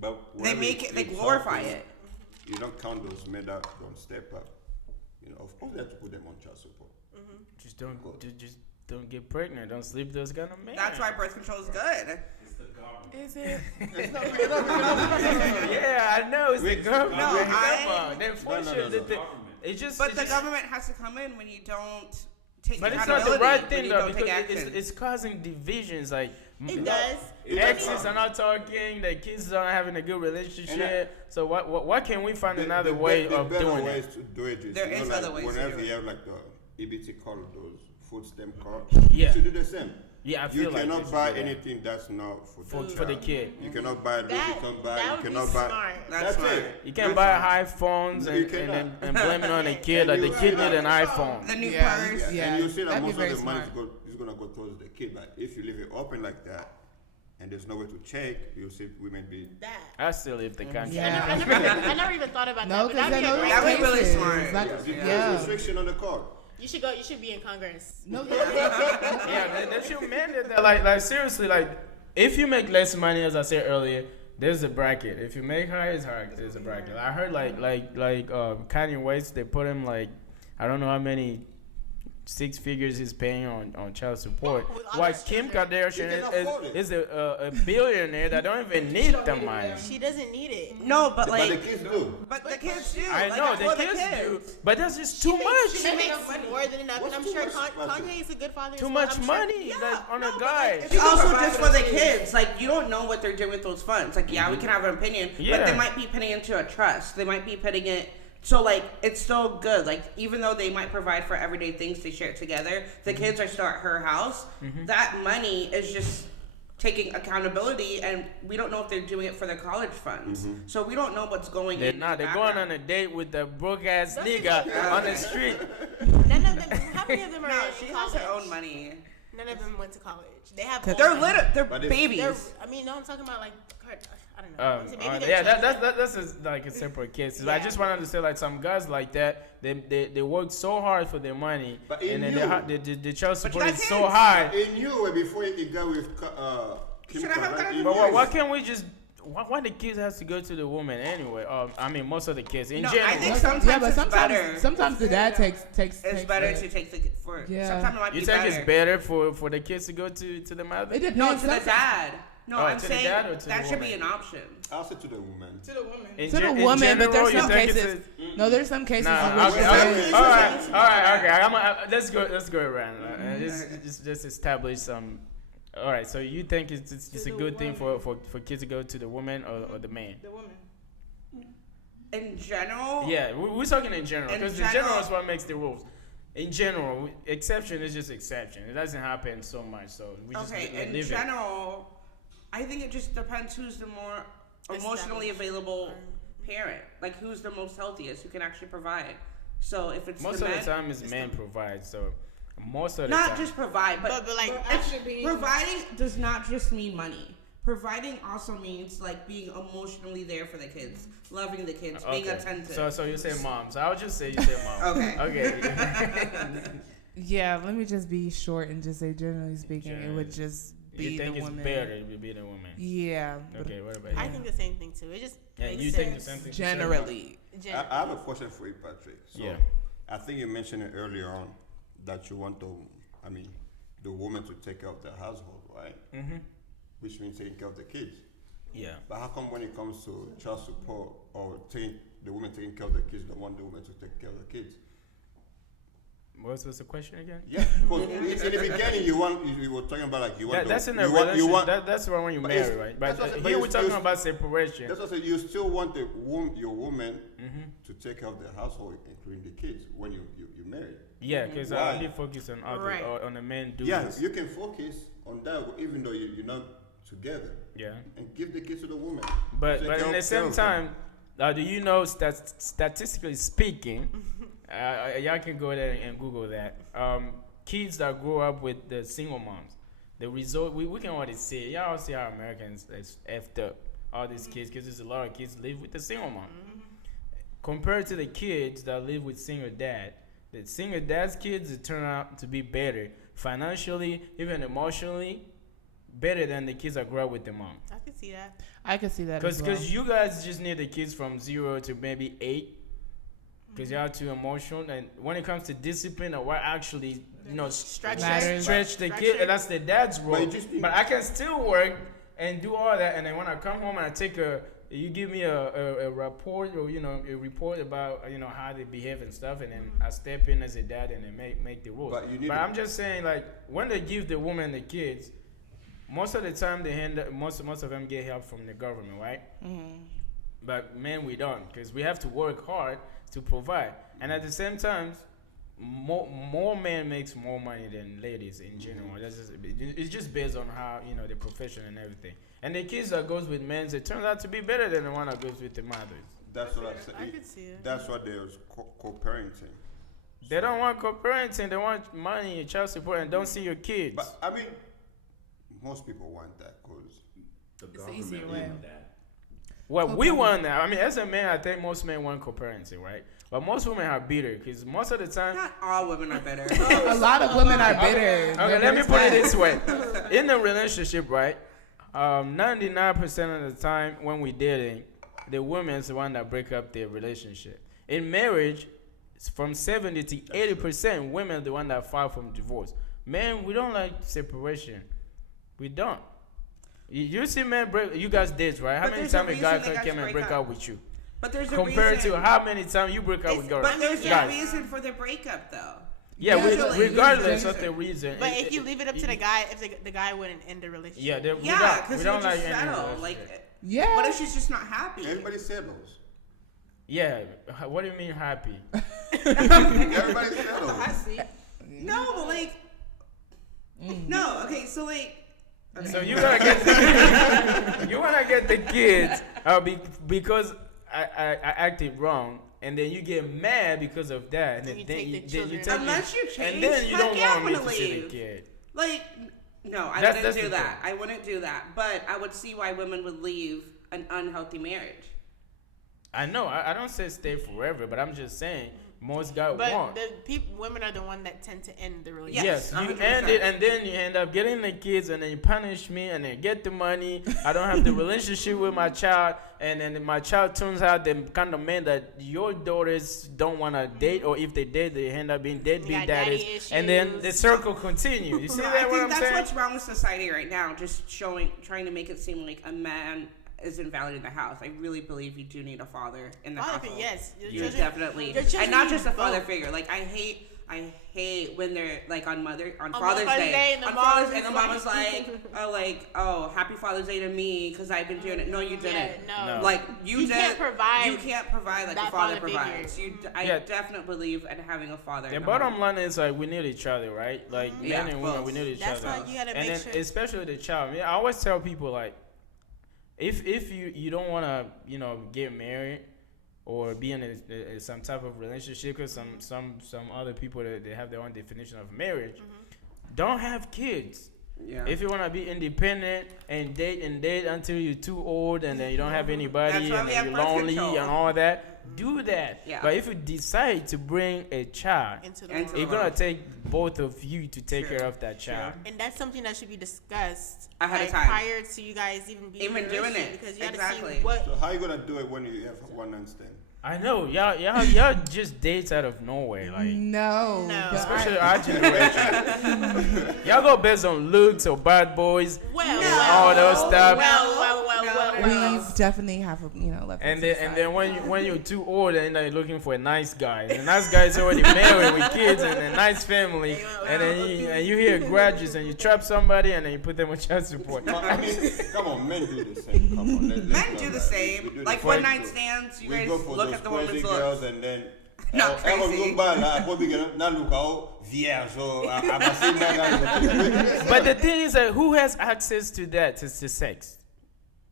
but they whenever make it, they you glorify talk, it. You don't count those men that don't step up. Of course, they have to put them on child support. Just don't get pregnant. Don't sleep with those kind of men. That's why birth control is good. Is it? Yeah, I know it's the government. No, Where it I- come from. They force no, you. no, They- no. they- It's just. But it's the just- government has to come in when you don't take But it's not accountability. the right when thing you though, don't take because action. it's causing divisions. Like It does. exes are not talking. The kids aren't having a good relationship. So why can't we find another way of better doing ways it? to do it is, There you know, is like other ways to whenever do you it. have like the EBT card, those food stamp card, Yeah. you should do the same. Yeah, I You feel like cannot they should buy do that. anything that's not for for the child. kid. You cannot buy Louis That Vuitton bag. You would be cannot buy. smart. That's That's smart. it. You can't buy iPhones You and blame it on the kid. Like the kid need an iPhone. The new Yeah. purse. Yeah. And you see that that'd be most of very the money is, smart. is going to go towards the kid. But if you leave it open like that, and there's no way to check, you'll see women be. That. I still live the country. Yeah. I never even thought about No, that. But because that'd be a great. That would be really cases. smart. Like, There's yeah. restriction on the card. You should go. You should be in Congress. No, Yeah, they should mandate that. Like seriously, like if you make less money, as I said earlier, there's a bracket. If you make higher, it's higher. There's a bracket. I heard like Kanye West, they put him like I don't know how many 6 figures he's paying on child support. With all While that Kim children. She Kardashian can afford it. is a billionaire that don't even need the money. She doesn't need it. No, but But like, the kids do. but the kids do. I Like, know that's for the kids do, kids. but that's just too much. She makes more than enough, and What's I'm too sure much, Patrick? Kanye is a good father. Too as well. much I'm money Sure, like on a but guy. It's also just for the kids. Like, you don't know what they're doing with those funds. Like, yeah, we can have an opinion, but Yeah. they might be putting it into a trust. They might be putting it. So, like, it's still good. Like, even though they might provide for everyday things, they share it together. The kids are still at her house. That money is just taking accountability, and we don't know if they're doing it for their college funds. So we don't know what's going They're in. not. They're going on a date with the broke ass Don't nigga you- on the street. None of them. How many of them are No, in she has college? her own money. None of them went to college. They have. They're own They're money. They're But if- babies. They're, I mean, no, I'm talking about like. I don't know. Maybe they're Yeah, children. that's like a separate case. I Yeah. just want to understand, like some guys like that, they work so hard for their money, But in and then the child But you support got is so kids. high. In you, were before you got with Kim Should I have that? Kardashian. But why can't we just? Why the kids has to go to the woman anyway? I mean, most of the kids in No, I general. think sometimes yeah, but it's sometimes better. sometimes the dad takes It's better to take the for. Yeah. Sometimes it might You be think better. it's better for the kids to go to the mother? It depends. No, to the Sometimes- dad. No, Oh, I'm to the saying dad or to that the should be woman? an option. I'll say to the woman. To the woman. In To the in woman, but general, there's you some think it's cases. No, there's some cases Nah, in which okay, the okay, dad- all right, okay. Let's go around. Just establish some. All right, so you think it's a the good thing woman. for kids to go to the woman or the man? The woman. In general, Yeah, we're talking in general In because the general general- is what makes the rules. In general, exception is just exception. It doesn't happen so much, so we just okay. live In it. general, I think it just depends who's the more emotionally available parent. Like who's the most healthiest, who can actually provide. So if it's Most the of men, the time, it's men provide. So most of the not time, just provide, but, But like, But it's- actually being providing does not just mean money. Providing also means like being emotionally there for the kids, loving the kids, being attentive. So you say moms. I'll just say you say mom. Okay. Okay. Yeah, let me just be short and just say, generally speaking, it Generally. would just be You think the it's woman. better to be the woman? Yeah, but Okay, what about you? I think the same thing too. It just Yeah, makes you sense. think the same thing? generally. I have a question for you, Patrick. So Yeah. I think you mentioned it earlier on that you want the woman to take care of the household, right? Mm-hmm. Which means taking care of the kids. Yeah. But how come when it comes to child support or the woman taking care of the kids, don't want the woman to take care of the kids? What's the question again? Yeah, because in the beginning you were talking about like you want That's in a you want, relationship. you want, that's when you But marry, it's- right? that's But what I said, here but we're you- talking you- about separation. that's what I said, you still want your woman Mm-hmm. to take care of the household, including the kids, when you marry. Yeah, because I Why? only focus on other Right. on the men do Yeah, this. you can focus on that even though you're not together, Yeah. and give the kids to the woman. But Take in care the of same them. time, do you know statistically speaking, y'all can go there and Google that. Kids that grow up with the single moms, the result we can already see it. Y'all see how Americans is effed up. All these kids, because there's a lot of kids live with the single mom. Compared to the kids that live with single dad, the single dad's kids it turn out to be better financially, even emotionally, better than the kids that grew up with the mom. I can see that. I can see that as well. Because you guys just need the kids from 0 to maybe 8. Because y'all too emotional, and when it comes to discipline or what actually, stretch the kid, and that's the dad's role. But I can still work and do all that, and then when I come home and I take you give me a report or a report about how they behave and stuff, and then I step in as a dad and then make the rules. But I'm just saying, like, when they give the woman the kids, most of the time most of them get help from the government, right? Mm-hmm. But men, we don't, because we have to work hard to provide, and at the same time, more men makes more money than ladies in general. It's just based on how the profession and everything. And the kids that goes with men, it turns out to be better than the one that goes with the mothers. That's what I said. I could see it. That's what there's co-parenting. They don't want co-parenting. They want money and child support and don't see your kids. But I mean, most people want that because The It's government easier want way. that. Well, we want that. I mean, as a man, I think most men want co-parenting, right? But most women are bitter because most of the time. Not all women are bitter. A lot of women are bitter. Okay, let me put it this way. In a relationship, right, 99% of the time when we're dating, the woman's the one that break up their relationship. In marriage, it's from 70 to 80%, women are the one that file from divorce. Men, we don't like separation. We don't. You see men break, you guys date, right? How But many there's a times a guy reason they got came to and break break up. up with you? But there's a Compared reason. to how many times you break up with girls. But there's a Guys. reason for the breakup, though. Yeah, Usually. regardless of the reason. But if you leave it up to the guy, if the guy wouldn't end the relationship. Yeah, Yeah, because we you'll don't like just any settle. relationship. Like, Yeah. what if she's just not happy? everybody settles. Yeah, what do you mean happy? Everybody settles. I see. No, but like, no. Okay, so like. Okay. So you gotta get you wanna get the kids because I acted wrong, and then you get mad because of that, and And you then take the then children. take Unless you and change, then you heck don't yeah, want me I'm to gonna see the leave. kid. Like, no, I That's wouldn't the do that. thing. I wouldn't do that. But I would see why women would leave an unhealthy marriage. I know I don't say stay forever, but I'm just saying most guys But want. women are the one that tend to end the relationship. Yes, you 100%. end it, and then you end up getting the kids, and then you punish me, and then get the money. I don't have the relationship with my child, and then my child turns out the kind of man that your daughters don't want to date, or if they date, they end up being deadbeat got daddies, daddy and then issues. the circle continues. You see No, that? I What think I'm that's saying? what's wrong with society right now. Just trying to make it seem like a man isn't valid in the house. I really believe you do need a father in the Father, household. yes. Your You children- definitely, your children and not need just a father both. figure. Like I hate when they're like on Father's Father's Day, Day and the on mom Father's is Day, and the mom was like, Happy Father's Day to me because I've been doing it. No, you didn't. Yeah, no. Like you can't provide You can't provide like that a father father figure. provides. I Yeah. definitely believe in having a father. The in the bottom home. line is like we need each other, right? Like Yeah, men and women, both. we need each That's other. why you gotta And make then sure. especially the child. I always tell people like, if you don't want to get married or be in some type of relationship with some other people that they have their own definition of marriage, don't have kids. Yeah. If you want to be independent and date until you're too old and then you don't have anybody That's why and we then have you're birth lonely control. and all that, do that. Yeah. But if you decide to bring a child, Into the Into world. it's gonna take both of you to take True. care of that child. And that's something that should be discussed Ahead of time. prior to you guys even being Even in a doing relationship, it. because you got to Exactly. see what. So how you gonna do it when you have a one night stand? I know y'all just dates out of nowhere, like No. No. but especially our generation. Y'all go based on looks or bad boys, all those stuff. we definitely have left. And then when you're too old and you're looking for a nice guy, the nice guy is already married with kids and a nice family, and then you hear grudges and you trap somebody and then you put them on child support. I mean, come on, men do the same. Come on, let's Men not do the lie. same. We do Like the one same. night stands, you We guys go for look those at the crazy woman's girls looks. and then Not crazy. vierge. But the thing is that who has access to that? To sex?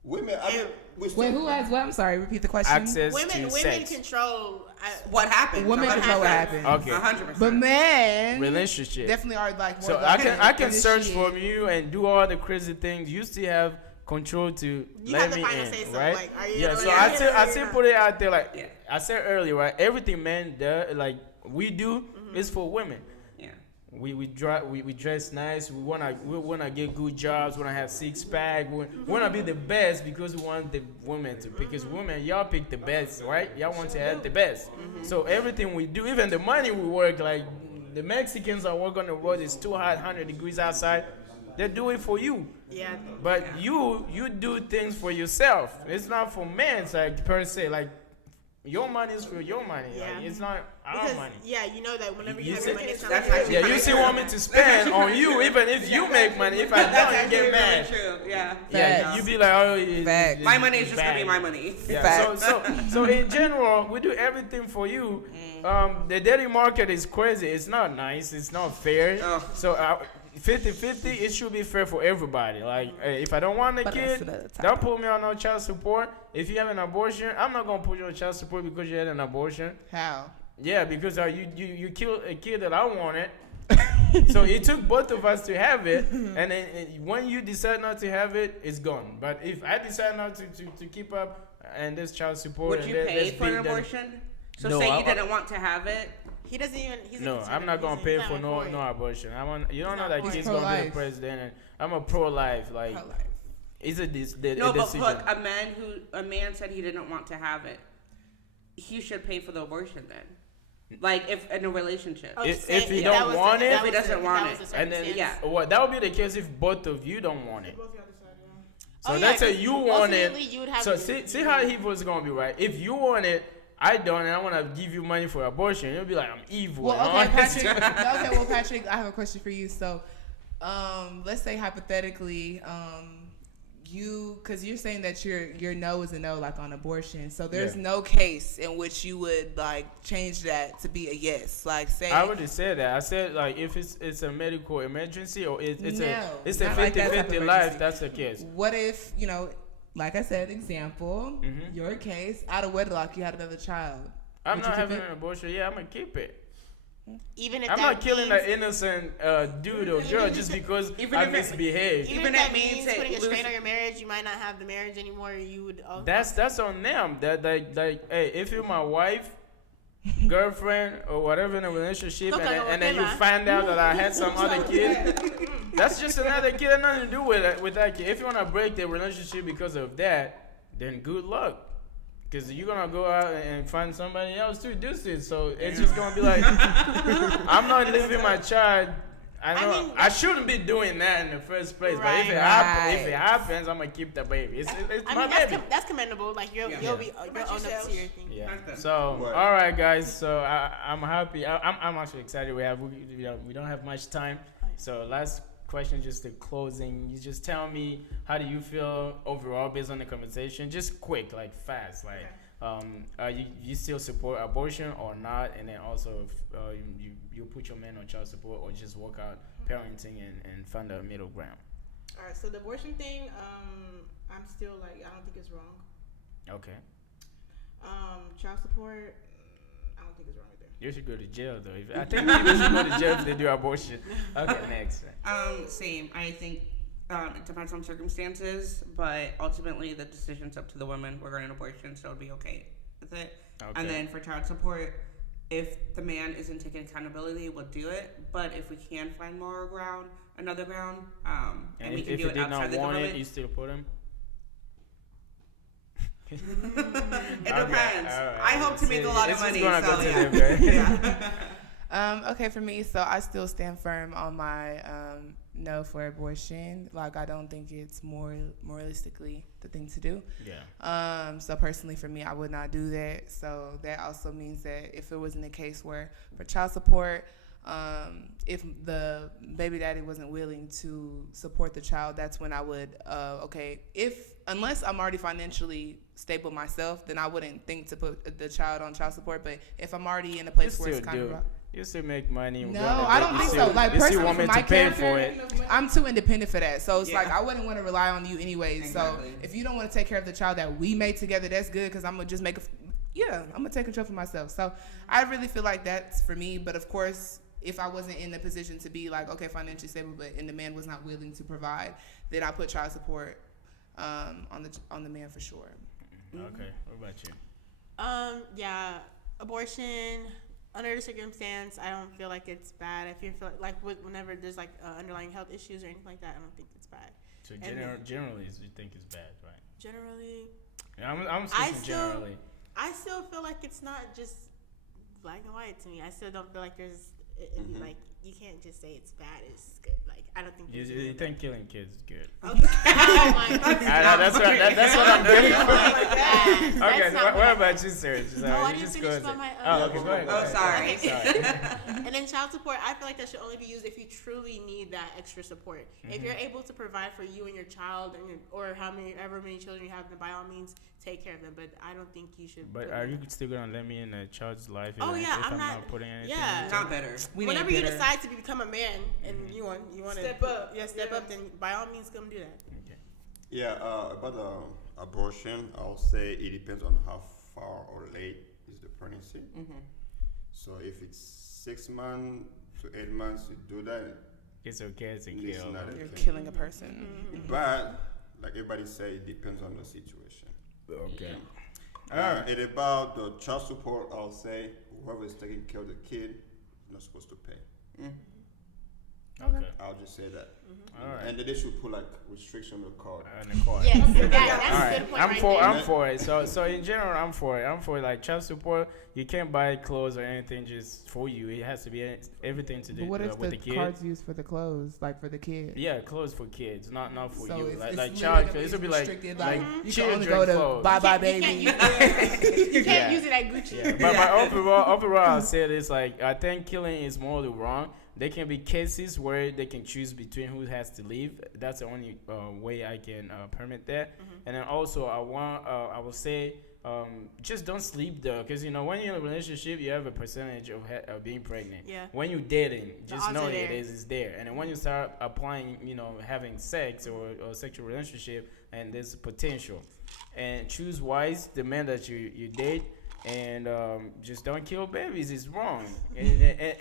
Women, I mean, Wait, who has what? I'm sorry. Repeat the question. Access Women to women sex. control. What happened? Women What control what happens. Okay. 100%. But men Relationship. definitely are like more. So like I can search initiate. from you and do all the crazy things. You still have control to You let have the me final in, say so, right? like, are you Yeah. in So or I not? still put it out there like Yeah. I said earlier, right? Everything men do, like we do is for women. Yeah. We dress nice. We wanna get good jobs. Wanna have 6-pack. We wanna be the best because we want the women to. Because women, y'all pick the best, right? Y'all want to have the best. So everything we do, even the money we work, like the Mexicans are working on the road. It's too hot, 100 degrees outside. They do it for you. Yeah. But you do things for yourself. It's not for men, it's like per se. Like your money is for your money. Yeah. Like, it's not our Because money. yeah, you know that whenever You you have see- your money, it's not That's like actually Yeah, you still want me to spend on you, even if you make money. If I That's don't, you actually get mad. really true. Yeah. Yeah, Facts. you be like, oh, Facts. My money is just gonna be bad. my money. Yeah. So in general, we do everything for you. The dating market is crazy. It's not nice. It's not fair. Ugh. So 50-50, it should be fair for everybody. Like, if I don't want a But kid, that's another topic. don't put me on no child support. If you have an abortion, I'm not gonna put you on child support because you had an abortion. How? Yeah, because you killed a kid that I wanted. So it took both of us to have it, and then when you decide not to have it, it's gone. But if I decide not to keep up, and there's child support, Would and you there's pay for an big, then- abortion? So No, say you I- didn't want to have it. he doesn't even. He's a No, I'm conservative. not gonna He's pay not for no it. abortion. You don't He's know not that for it. kid's He's gonna be the pro-life. president. And I'm a pro-life. Like Pro-life. it's a No, but decision. look, a man said he didn't want to have it. He should pay for the abortion then. Like if in a relationship. Oh, If say- he that don't was the- want it- that If he was the- doesn't want that was it. the And then circumstance. that would be the case if both of you don't want it. So Oh, yeah, let's say 'cause you want it. ultimately you would have So to- see how he was gonna be, right? If you want it, I don't, and I want to give you money for abortion. You'll be like, I'm evil. Well, and all okay, this Patrick. stuff. Okay, well, Patrick, I have a question for you. So, let's say hypothetically, because you're saying that your no is a no, like on abortion. So there's Yeah. no case in which you would like change that to be a yes. Like say, I already said that. I said like if it's a medical emergency or it's No, a not like that type of 50-50 life, emergency. that's the case. what if like I said, example, Mhm. your case out of wedlock, you had another child. I'm Would not you keep having it? an abortion. Yeah, I'm gonna keep it. Even if I'm that not killing means, an innocent dude or girl just because Even I if it- misbehaved. even even if that that means means that putting a strain lose- on your marriage, you might not have the marriage anymore. You would. Also, That's on them. That like hey, if you're my wife, girlfriend, or whatever in a relationship, Okay, and then you okay, find out that I had some other kid, that's just another kid. Had nothing to do with that kid. If you wanna break the relationship because of that, then good luck. Because you're gonna go out and find somebody else to do this. So it's just gonna be like, I'm not leaving my child. I know mean, I shouldn't be doing that in the first place. But if Right. Right. it happens, I'm gonna keep the baby. It's I my mean, baby. that's commendable. Like you'll Yeah. you'll be you'll own up to your thing. Yeah. That's good. So Right. all right, guys. So I'm happy. I'm actually excited. We don't have much time. So last question, just the closing. You just tell me how do you feel overall based on the conversation? Just quick, like fast, like. You still support abortion or not? And then also if, you put your man on child support or just work out parenting and find a middle ground. All right, so the abortion thing, I'm still like, I don't think it's wrong. Okay. Child support, I don't think it's wrong either. You should go to jail though. I think people should go to jail if they do abortion. Okay, next. Same. I think it depends on circumstances, but ultimately the decision's up to the woman regarding an abortion, so it'd be okay with it. Okay. And then for child support, if the man isn't taking accountability, we'll do it. But if we can find another ground, and And we if can do you it did outside not the want government, it, you still put him. it depends. I hope to make a lot of It's just money. gonna So go to yeah. them, right? Yeah. Okay, for me, so I still stand firm on my no for abortion. Like, I don't think it's moralistically the thing to do. Yeah. So personally, for me, I would not do that. So that also means that if it wasn't a case where for child support, if the baby daddy wasn't willing to support the child, that's when I would, unless I'm already financially stable myself, then I wouldn't think to put the child on child support. But if I'm already in a place You where it's still kind do. of, You still make money. No, regardless, I but don't you think still- so. Like you still personally, want for me my to pay for character, it. I'm too independent for that. So it's like Yeah. I wouldn't want to rely on you anyways. Exactly. So if you don't want to take care of the child that we made together, that's good because I'm gonna just make I'm gonna take control for myself. So I really feel like that's for me. But of course, if I wasn't in the position to be like, okay, financially stable, and the man was not willing to provide, then I put child support on the man for sure. Okay, what about you? Yeah, abortion under the circumstance, I don't feel like it's bad. I feel whenever there's like underlying health issues or anything like that, I don't think it's bad. So And generally, you think it's bad, right? Generally, Yeah, I'm speaking generally. I still feel like it's not just black and white to me. I still don't feel like there's like you can't just say it's bad. It's good. Like I don't think You think killing kids is good? Okay. Oh my God. I know, that's what I'm getting for. That's Okay, not what about you, Serge? So No, I you didn't just finish go about my. Oh, okay, go ahead. Oh, sorry. And then child support, I feel like that should only be used if you truly need that extra support. If you're able to provide for you and your child, or however many children you have, then by all means take care of them. But I don't think you should. But are you still gonna let me in a child's life? Oh, if yeah, if I'm I'm not- not putting anything. yeah. into Not better. Whenever you decide to become a man and you want to Step up. step up, then by all means come do that. Okay. Yeah, about abortion, I'll say it depends on how far or late is the pregnancy. So if it's 6 months to 8 months, you do that. It's okay to It's kill. not a You're thing. killing a person. But like everybody say, it depends on the situation. Okay. And about the child support, I'll say whoever is taking care of the kid is not supposed to pay. Okay. I'll just say that. All right. And then they should put like restriction on the card. And the court. Yes, that's All a right. good point. I'm right for there. I'm for it. So in general, I'm for it. I'm for like child support. You can't buy clothes or anything just for you. It has to be everything to do But what if with the the kid. card's used for the clothes, like for the kid? Yeah, clothes for kids, not for So you. it's Like literally child gonna clothes. be This would be like restricted, like, you can only children go to clothes. Bye Bye You can't Baby. use it. You can't Yeah. use it at Gucci. Yeah, but overall, I'll say this: like, I think killing is morally wrong. There can be cases where they can choose between who has to leave. That's the only way I can permit that. And then also, I will say, just don't sleep though, because when you're in a relationship, you have a percentage of being pregnant. Yeah. When you're dating, The just odds know are it there. is there. And then when you start applying, having sex or sexual relationship, and there's potential, and choose wise the man that you date. And just don't kill babies. It's wrong. and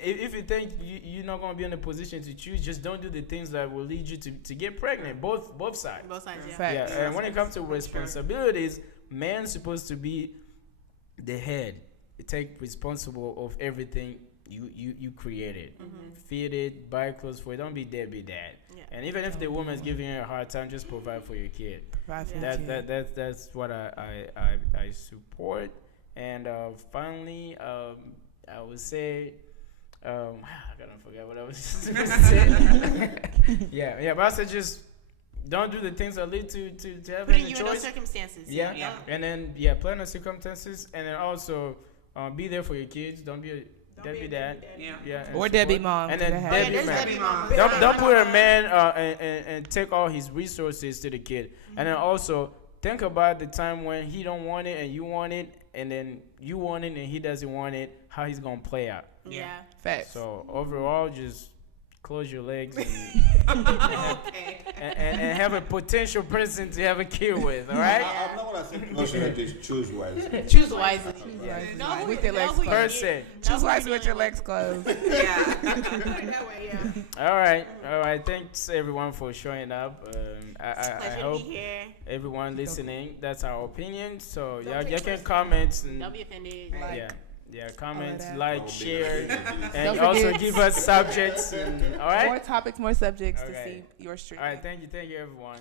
if you think you're not going to be in a position to choose, just don't do the things that will lead you to get pregnant. Both sides. Both sides, yeah. Facts. Yeah. And when it comes to responsibilities, man's supposed to be the head. Take responsible of everything you created. Feed it, buy clothes for it. Don't be deadbeat dad. Yeah. And even if the woman's giving you a hard time, just provide for your kid. Provide for your kid. That's what I support. And finally, I would say, I gotta forget what I was going to say. yeah, but I said just don't do the things that lead to having Putting a you in those choice. circumstances. Yeah. And then plan the circumstances, and then also be there for your kids. Don't be a deadbeat dad. Yeah. And Or support. Debbie mom. And 'cause then that Oh, yeah, happens. there's deadbeat Debbie man. mom. Don't put a man and take all his resources to the kid. And then also think about the time when he don't want it and you want it, and then you want it and he doesn't want it. How he's gonna play out. Yeah. Facts. So overall, just close your legs and, Okay. and have a potential person to have a kid with. All right. I'm not gonna say close your legs, choose wisely. Choose wisely. Wisely. Know who- With your know legs who you closed. Person. Know Choose who wisely you're with your dealing legs closed. Yeah. That way, yeah. All right. Thanks everyone for showing up. I Pleasure to hope be here. everyone listening. That's our opinion. So Don't y'all take can personal. comment and Don't be offended. Like, yeah, comments, that. like, I'll be share, there. and Don't also forget- give us subjects. And, all right. More topics, more subjects to Okay. see your street. All right. Thank you, everyone.